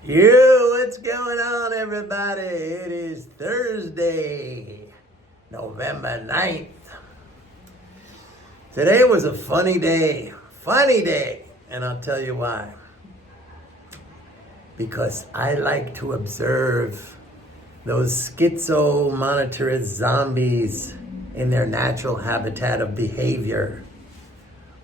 What's going on, everybody? It is Thursday, November 9th. Today was a funny day, and I'll tell you why. Because I like to observe those schizo monetarist zombies in their natural habitat of behavior,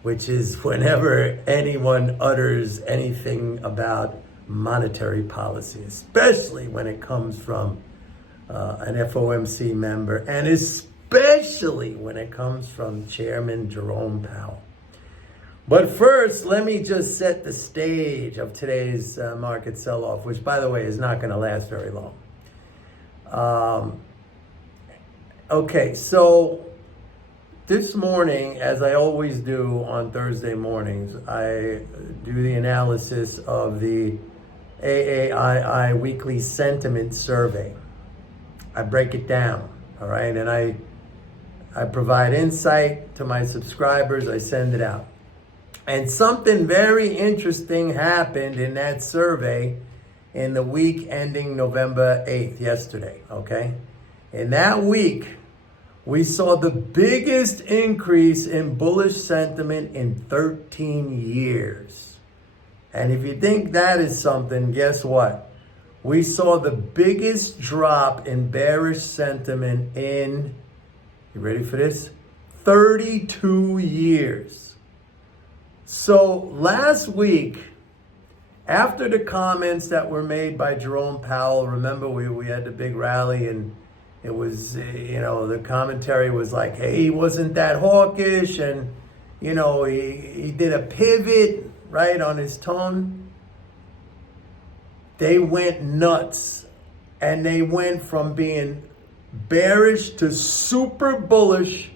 which is whenever anyone utters anything about monetary policy, especially when it comes from an FOMC member, and especially when it comes from Chairman Jerome Powell. But first, let me just set the stage of today's market sell-off, which, by the way, is not going to last very long. Okay, so this morning, as I always do on Thursday mornings, I do the analysis of the AAII Weekly Sentiment Survey. I break it down, all right? And I provide insight to my subscribers. I send it out. And something very interesting happened in that survey in the week ending November 8th, yesterday, okay? In that week, we saw the biggest increase in bullish sentiment in 13 years. And if you think that is something, guess what? We saw the biggest drop in bearish sentiment in, you ready for this? 32 years. So last week, after the comments that were made by Jerome Powell, remember we had the big rally and it was, the commentary was like, hey, he wasn't that hawkish and, he did a pivot, right, on his tone. They went nuts and they went from being bearish to super bullish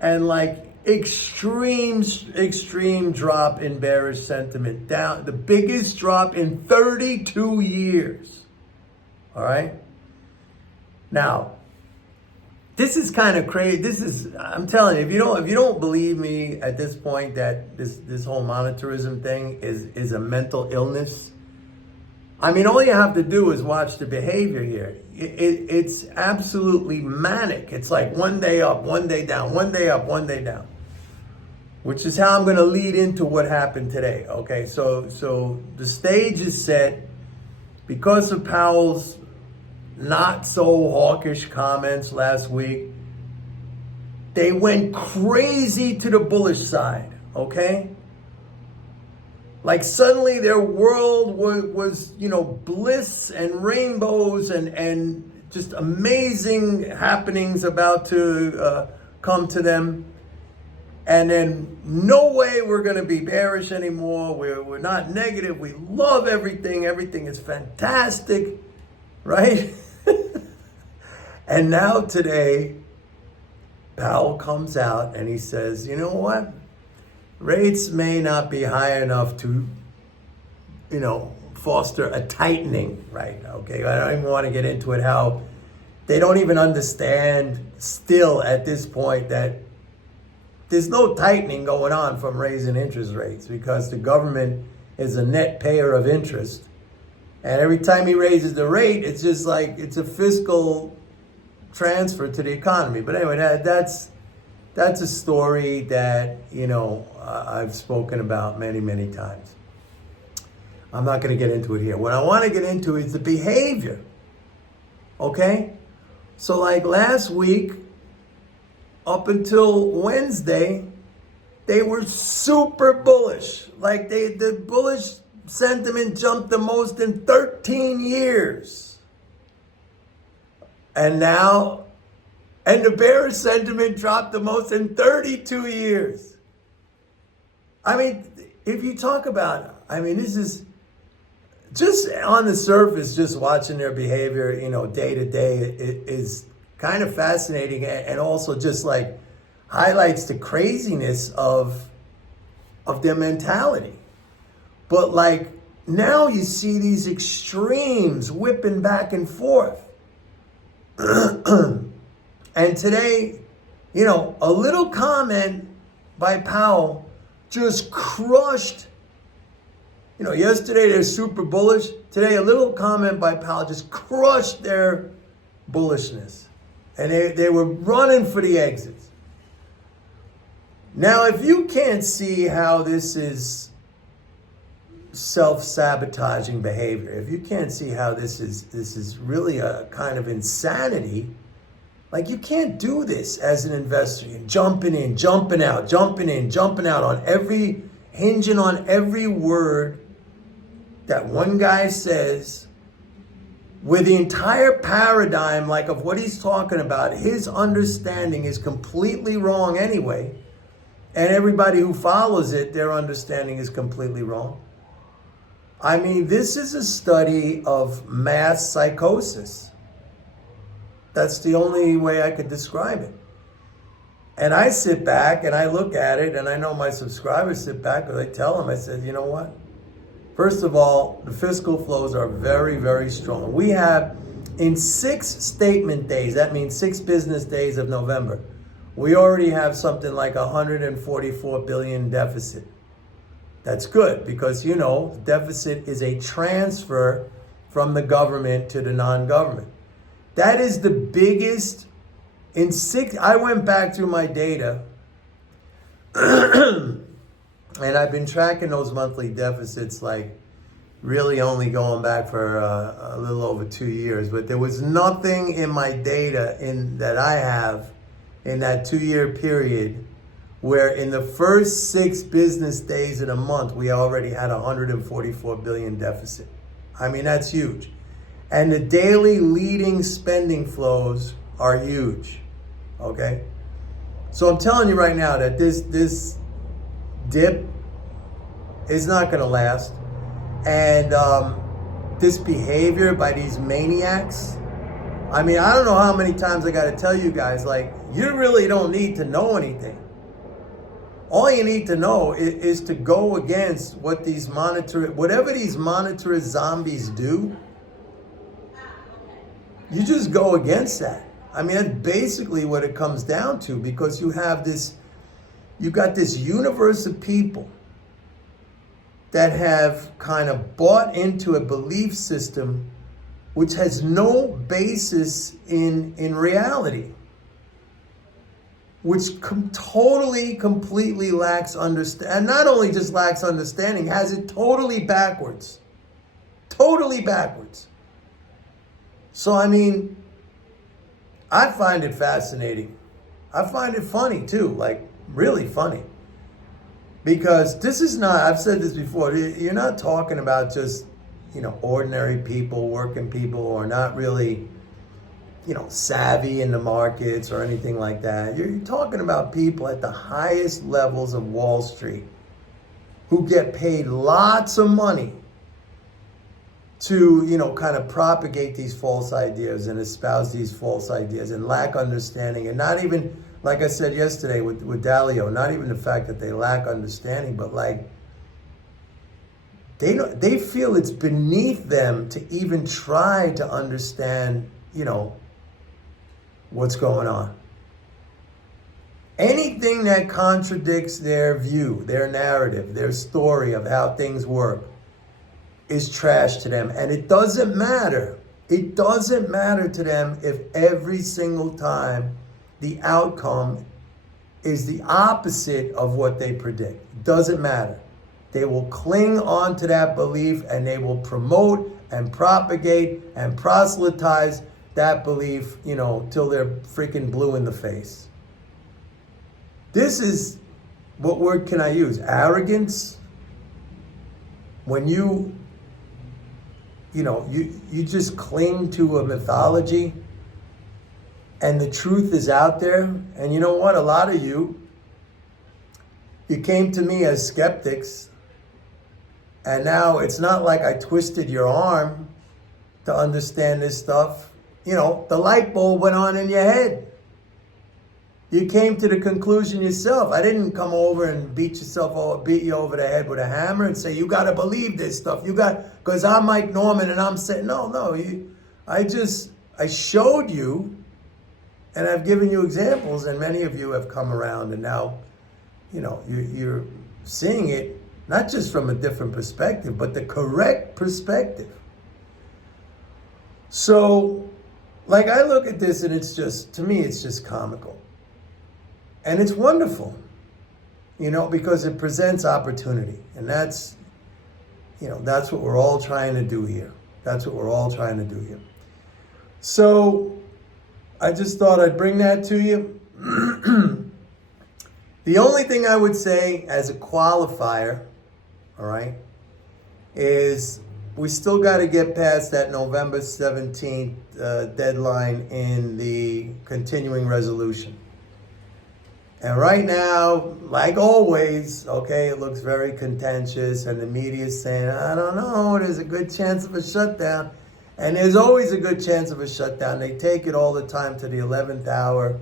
and like extreme drop in bearish sentiment, down the biggest drop in 32 years. All right. Now, this is kind of crazy. I'm telling you, if you don't believe me at this point that this whole monetarism thing is a mental illness, I mean, all you have to do is watch the behavior here. It's absolutely manic. It's like one day up, one day down, one day up, one day down, which is how I'm going to lead into what happened today. Okay, so the stage is set because of Powell's not so hawkish comments last week. They went crazy to the bullish side, okay? Like suddenly their world was bliss and rainbows and just amazing happenings about to come to them. And then no way we're going to be bearish anymore. We're not negative. We love everything. Everything is fantastic, right? And now today, Powell comes out and he says, you know what? Rates may not be high enough to, foster a tightening, right? Okay, I don't even want to get into it, how they don't even understand still at this point that there's no tightening going on from raising interest rates because the government is a net payer of interest. And every time he raises the rate, it's just like it's a fiscal transfer to the economy. But anyway, that's a story that, I've spoken about many, many times. I'm not going to get into it here. What I want to get into is the behavior. Okay? So like last week, up until Wednesday, they were super bullish. Like the bullish sentiment jumped the most in 13 years. And the bearish sentiment dropped the most in 32 years. I mean, if you talk about, this is just on the surface, just watching their behavior, day to day, it is kind of fascinating and also just like highlights the craziness of their mentality. But like now you see these extremes whipping back and forth. And today, a little comment by Powell just crushed Yesterday they're super bullish. Today, a little comment by Powell just crushed their bullishness. And they were running for the exits. Now, if you can't see how this is self-sabotaging behavior, if you can't see how this is really a kind of insanity, like you can't do this as an investor. You're jumping in, jumping out, jumping in, jumping out hinging on every word that one guy says, where the entire paradigm, like of what he's talking about, his understanding is completely wrong anyway. And everybody who follows it, their understanding is completely wrong. I mean, this is a study of mass psychosis. That's the only way I could describe it. And I sit back and I look at it, and I know my subscribers sit back and I tell them, I said, you know what? First of all, the fiscal flows are very, very strong. We have, in 6 statement days, that means 6 business days of November, we already have something like 144 billion deficit. That's good because, deficit is a transfer from the government to the non-government. That is the biggest in 6. I went back through my data and I've been tracking those monthly deficits, like really only going back for a little over 2 years. But there was nothing in my data that I have in that 2-year period where in the first 6 business days of the month, we already had 144 billion deficit. I mean, that's huge. And the daily leading spending flows are huge, okay? So I'm telling you right now that this dip is not gonna last. And this behavior by these maniacs, I mean, I don't know how many times I gotta tell you guys, like, you really don't need to know anything. All you need to know is to go against what whatever these monetarist zombies do. You just go against that. I mean, that's basically what it comes down to, because you got this universe of people that have kind of bought into a belief system which has no basis in reality, which totally, completely lacks understanding. And not only just lacks understanding, has it totally backwards. Totally backwards. So, I mean, I find it fascinating. I find it funny too, like really funny. Because this is not, I've said this before, you're not talking about just, ordinary people, working people, or not really, savvy in the markets or anything like that. You're talking about people at the highest levels of Wall Street who get paid lots of money to, kind of propagate these false ideas and espouse these false ideas and lack understanding. And not even, like I said yesterday with Dalio, not even the fact that they lack understanding, but like, they feel it's beneath them to even try to understand, what's going on. Anything that contradicts their view, their narrative, their story of how things work is trash to them. And it doesn't matter. It doesn't matter to them if every single time the outcome is the opposite of what they predict. It doesn't matter. They will cling on to that belief and they will promote and propagate and proselytize that belief, till they're freaking blue in the face. This is, what word can I use? Arrogance. When you just cling to a mythology and the truth is out there. And you know what? A lot of you came to me as skeptics, and now it's not like I twisted your arm to understand this stuff. The light bulb went on in your head. You came to the conclusion yourself. I didn't come over and beat you over the head with a hammer and say, you got to believe this stuff. Because I'm Mike Norman and I'm saying, no. I showed you, and I've given you examples, and many of you have come around, and now, you're seeing it Not just from a different perspective, but the correct perspective. So, like, I look at this and it's just, to me, it's just comical. And it's wonderful, because it presents opportunity. And that's what we're all trying to do here. That's what we're all trying to do here. So, I just thought I'd bring that to you. The only thing I would say as a qualifier, all right, is we still got to get past that November 17th deadline in the continuing resolution. And right now, like always, okay, it looks very contentious, and the media is saying, I don't know, there's a good chance of a shutdown. And there's always a good chance of a shutdown. They take it all the time to the 11th hour,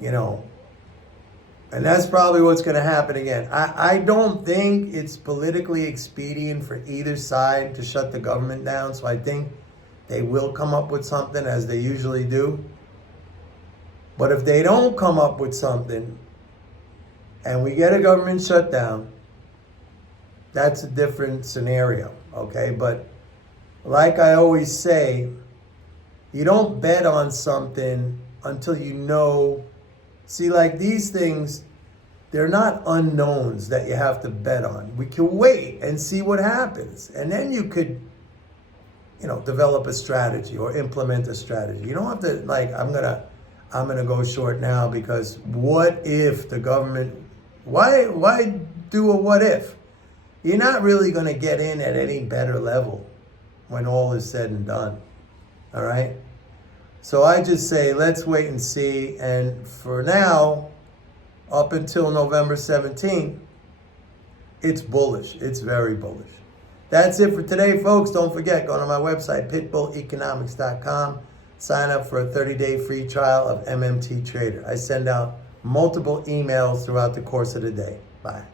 and that's probably what's going to happen again. I don't think it's politically expedient for either side to shut the government down, so I think they will come up with something, as they usually do. But if they don't come up with something and we get a government shutdown, that's a different scenario, okay? But like I always say, you don't bet on something until you know. See, like these things, they're not unknowns that you have to bet on. We can wait and see what happens. And then you could, develop a strategy or implement a strategy. You don't have to, like, I'm gonna go short now because what if the government, why do a what if? You're not really gonna get in at any better level when all is said and done, all right? So I just say, let's wait and see. And for now, up until November 17th, it's bullish. It's very bullish. That's it for today, folks. Don't forget, go to my website, pitbulleconomics.com. Sign up for a 30-day free trial of MMT Trader. I send out multiple emails throughout the course of the day. Bye.